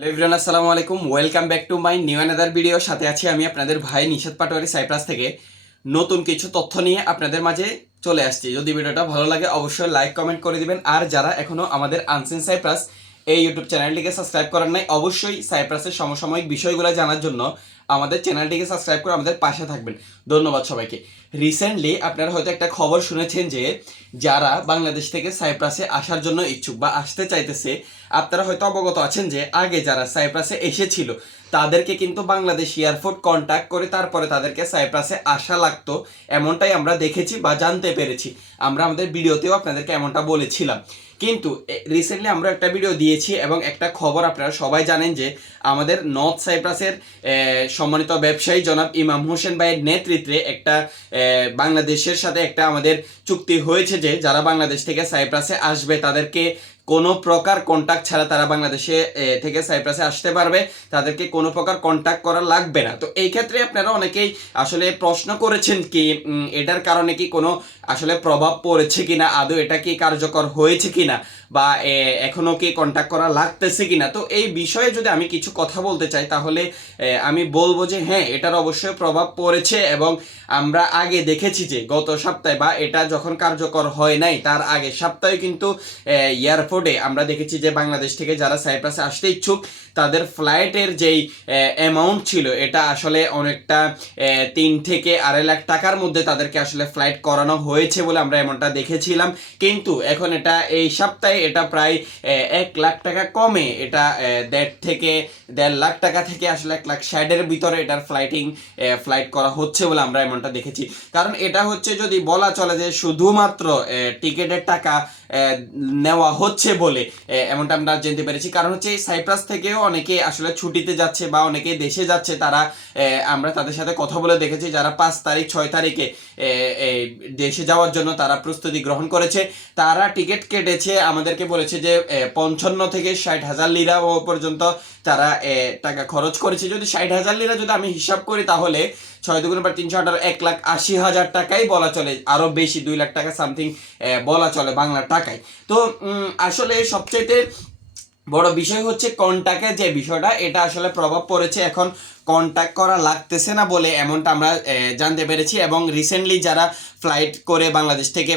Everyone আসসালামু আলাইকুম। Welcome back to my new another video সাথে আছি আমি আপনাদের ভাই নিষেদ পাটোয়ারি সাইপ্রাস থেকে। নতুন কিছু তথ্য নিয়ে আপনাদের মাঝে চলে আসছি। যদি ভিডিওটা ভালো লাগে, অবশ্যই লাইক কমেন্ট করে দিবেন। আর যারা এখনও আমাদের আনসিন সাইপ্রাস এই ইউটিউব চ্যানেলটিকে সাবস্ক্রাইব করেন নাই, অবশ্যই সাইপ্রাসের সমসাময়িক বিষয়গুলো জানার জন্য আমাদের চ্যানেলটিকে সাবস্ক্রাইব করে আমাদের পাশে থাকবেন। ধন্যবাদ সবাইকে। রিসেন্টলি আপনারা হয়তো একটা খবর শুনেছেন যে, যারা বাংলাদেশ থেকে সাইপ্রাসে আসার জন্য ইচ্ছুক বা আসতে চাইতেছে, আপনারা হয়তো অবগত আছেন যে, আগে যারা সাইপ্রাসে এসেছিল, তাদেরকে কিন্তু বাংলাদেশ এয়ারপোর্ট কন্ট্যাক্ট করে তারপরে তাদেরকে সাইপ্রাসে আসা লাগতো, এমনটাই আমরা দেখেছি বা জানতে পেরেছি। আমরা আমাদের ভিডিওতেও আপনাদেরকে এমনটা বলেছিলাম। কিন্তু রিসেন্টলি আমরা একটা ভিডিও দিয়েছি এবং একটা খবর আপনারা সবাই জানেন যে আমাদের নর্থ সাইপ্রাসের সম্মানিত ব্যবসায়ী জনাব ইমাম হোসেন ভাইয়ের নেতৃত্বে একটা বাংলাদেশের সাথে একটা আমাদের চুক্তি হয়েছে যে যারা বাংলাদেশ থেকে সাইপ্রাসে আসবে তাদেরকে কোনো প্রকার কন্ট্যাক্ট ছাড়া তারা বাংলাদেশে থেকে সাইপ্রাসে আসতে পারবে। তাদেরকে কোনো প্রকার কন্ট্যাক্ট করা লাগবে না। তো এই ক্ষেত্রে আপনারা অনেকেই আসলে প্রশ্ন করেছেন কি এটার কারণে কি কোনো আসলে প্রভাব পড়েছে কিনা? আদৌ এটা কি কার্যকর হয়েছে কিনা? বা এখনও এখনও কি কন্ট্যাক্ট করা লাগতেছে কিনা? তো এই বিষয়ে যদি আমি কিছু কথা বলতে চাই, তাহলে আমি বলব যে হ্যাঁ এটার অবশ্যই প্রভাব পড়েছে এবং আমরা আগে দেখেছি যে, গত সপ্তাহে বা, এটা যখন কার্যকর হয় নাই, তার আগে সপ্তাহে কিন্তু এয়ারপোর্টে আমরা দেখেছি যে, বাংলাদেশ থেকে যারা সাইপ্রাসে আসতে ইচ্ছুক, তাদের ফ্লাইটের যেই অ্যামাউন্ট ছিল, এটা আসলে অনেকটা তিন থেকে আড়াই লাখ টাকার মধ্যে তাদেরকে আসলে ফ্লাইট করানো হয়েছে বলে আমরা এমনটা দেখেছিলাম। কিন্তু এখন এটা এই সপ্তাহে এটা প্রায় এক লাখ টাকা কমে। এটা দেড় থেকে, দেড় লাখ টাকা থেকে আসলে এক লাখ ষাটের ভিতরে এটার ফ্লাইটিং ফ্লাইট করা হচ্ছে বলে আমরা এমনটা দেখেছি। কারণ এটা হচ্ছে যদি বলা চলে যে শুধুমাত্র টিকিটের টাকা নেওয়া হচ্ছে বলে এমনটা আমরা জানতে পেরেছি। কারণ হচ্ছে সাইপ্রাস থেকেও অনেকে আসলে ছুটিতে যাচ্ছে বা অনেকে দেশে যাচ্ছে, তারা আমরা তাদের সাথে কথা বলে দেখেছি যারা পাঁচ তারিখ, ছয় তারিখে দেশে যাওয়ার জন্য তারা প্রস্তুতি গ্রহণ করেছে। তারা টিকিট কেটেছে, আমাদেরকে বলেছে যে পঞ্চান্ন থেকে ষাট হাজার লিরা পর্যন্ত তারা টাকা খরচ করেছে। যদি ষাট হাজার লিরা যদি আমি হিসাব করি তাহলে ছয় দুগুণ বা তিনশো আঠারো, এক লাখ আশি হাজার টাকাই বলা চলে। আরও বেশি দুই লাখ টাকা সামথিং বলা চলে বাংলা টাকায়। তো আসলে সবচাইতে বড় বিষয় হচ্ছে কন্টাকে যে বিষয়টা, এটা আসলে প্রভাব পড়েছে এখন কন্ট্যাক্ট করা লাগতেছে না বলে এমনটা আমরা জানতে পেরেছি এবং রিসেন্টলি যারা ফ্লাইট করে বাংলাদেশ থেকে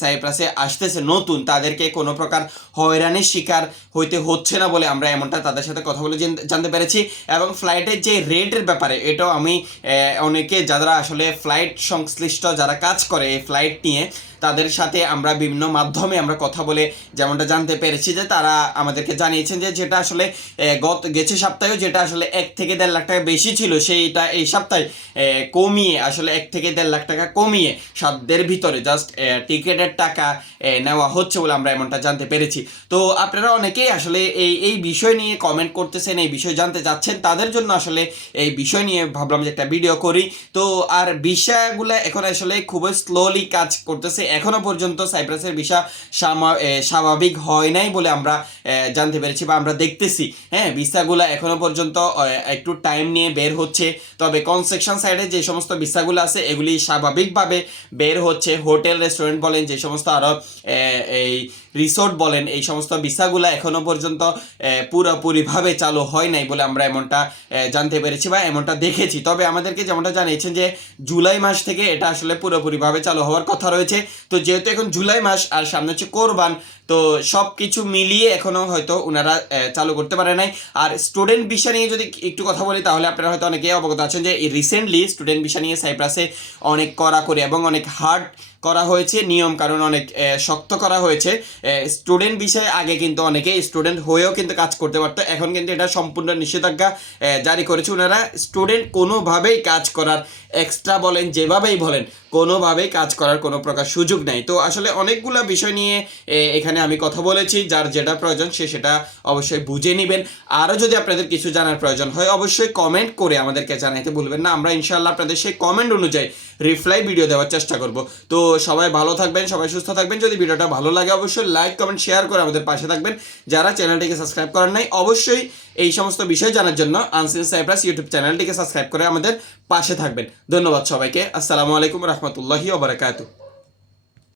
সাইপ্রাসে আসতেছে নতুন, তাদেরকে কোনো প্রকার হয়রানির শিকার হইতে হচ্ছে না বলে আমরা এমনটা তাদের সাথে কথা বলে জানতে পেরেছি এবং ফ্লাইটের যে রেটের ব্যাপারে, এটাও আমি অনেকে যারা আসলে ফ্লাইট সংশ্লিষ্ট যারা কাজ করে এই ফ্লাইট নিয়ে, তাদের সাথে আমরা বিভিন্ন মাধ্যমে আমরা কথা বলে যেমনটা জানতে পেরেছি যে তারা আমাদেরকে জানিয়েছেন যে যেটা আসলে গত, গেছে সপ্তাহেও যেটা আসলে এক থেকে দেড় লাখ টাকা বেশি ছিল সেইটা এই সপ্তাহে কমিয়ে, আসলে এক থেকে দেড় লাখ টাকা কমিয়ে সাধ্যের ভিতরে জাস্ট টিকিটের টাকা নেওয়া হচ্ছে বলে আমরা এমনটা জানতে পেরেছি। তো আপনারা অনেকেই আসলে এই এই বিষয় নিয়ে কমেন্ট করতেছেন, এই বিষয় জানতে চাচ্ছেন, তাদের জন্য আসলে এই বিষয় নিয়ে ভাবলাম যে একটা ভিডিও করি। তো আর বিষয়গুলো এখন আসলে খুবই স্লোলি কাজ করতেছে এখনও পর্যন্ত সাইপ্রাসের ভিসা স্বাভাবিক হয় নাই বলে আমরা জানতে পেরেছি বা আমরা দেখতেছি। হ্যাঁ ভিসাগুলো এখনও পর্যন্ত একটু টাইম নিয়ে বের হচ্ছে। তবে কনস্ট্রাকশন সাইডে যে সমস্ত ভিসাগুলো আছে, এগুলি স্বাভাবিকভাবে বের হচ্ছে। হোটেল রেস্টুরেন্ট বলেন, যে সমস্ত আরও এই রিসোর্ট বলেন, এই সমস্ত ভিসাগুলো এখনও পর্যন্ত পুরোপুরিভাবে চালু হয় নাই বলে আমরা এমনটা জানতে পেরেছি বা এমনটা দেখেছি। তবে আমাদেরকে যেমনটা জানিয়েছেন যে, জুলাই মাস থেকে এটা আসলে পুরোপুরিভাবে চালু হওয়ার কথা রয়েছে। তো যেহেতু এখন জুলাই মাস আর সামনে হচ্ছে কোরবান, তো সব কিছু মিলিয়ে এখনও হয়তো ওনারা চালু করতে পারে নাই। আর স্টুডেন্ট ভিসা নিয়ে যদি একটু কথা বলি, তাহলে আপনারা হয়তো অনেকেই অবগত আছেন যে রিসেন্টলি স্টুডেন্ট ভিসা নিয়ে সাইপ্রাসে অনেক করা করে এবং অনেক হার্ড করা হয়েছে, নিয়ম কারণ অনেক শক্ত করা হয়েছে। স্টুডেন্ট বিষয়ে আগে কিন্তু অনেকে স্টুডেন্ট হয়েও কিন্তু কাজ করতে পারতো, এখন কিন্তু এটা সম্পূর্ণ নিষেধাজ্ঞা জারি করেছে। ওনারা স্টুডেন্ট কোনোভাবেই কাজ করার এক্সট্রা বলেন, যেভাবেই বলেন কোনোভাবেই কাজ করার কোনো প্রকার সুযোগ নাই। তো আসলে অনেকগুলো বিষয় নিয়ে এখানে আমি কথা বলেছি, যার যেটা প্রয়োজন সে সেটা অবশ্যই বুঝে নেবেন। আরও যদি আপনাদের কিছু জানার প্রয়োজন হয়, অবশ্যই কমেন্ট করে আমাদেরকে জানাইতে ভুলবেন না। আমরা ইনশাল্লাহ আপনাদের সেই কমেন্ট অনুযায়ী রিপ্লাই ভিডিও দেওয়ার চেষ্টা করব। তো সবাই ভালো থাকবেন, সবাই সুস্থ থাকবেন। যদি ভিডিওটা ভালো লাগে, অবশ্যই লাইক কমেন্ট শেয়ার করে আমাদের পাশে থাকবেন। যারা চ্যানেলটিকে সাবস্ক্রাইব করেন নাই, অবশ্যই এই সমস্ত বিষয় জানার জন্য আনসিন সাইপ্রাস ইউটিউব চ্যানেলটিকে সাবস্ক্রাইব করে আমাদের পাশে থাকবেন। ধন্যবাদ সবাইকে। আসসালামু আলাইকুম রহমতুল্লাহি ওবরাকাতু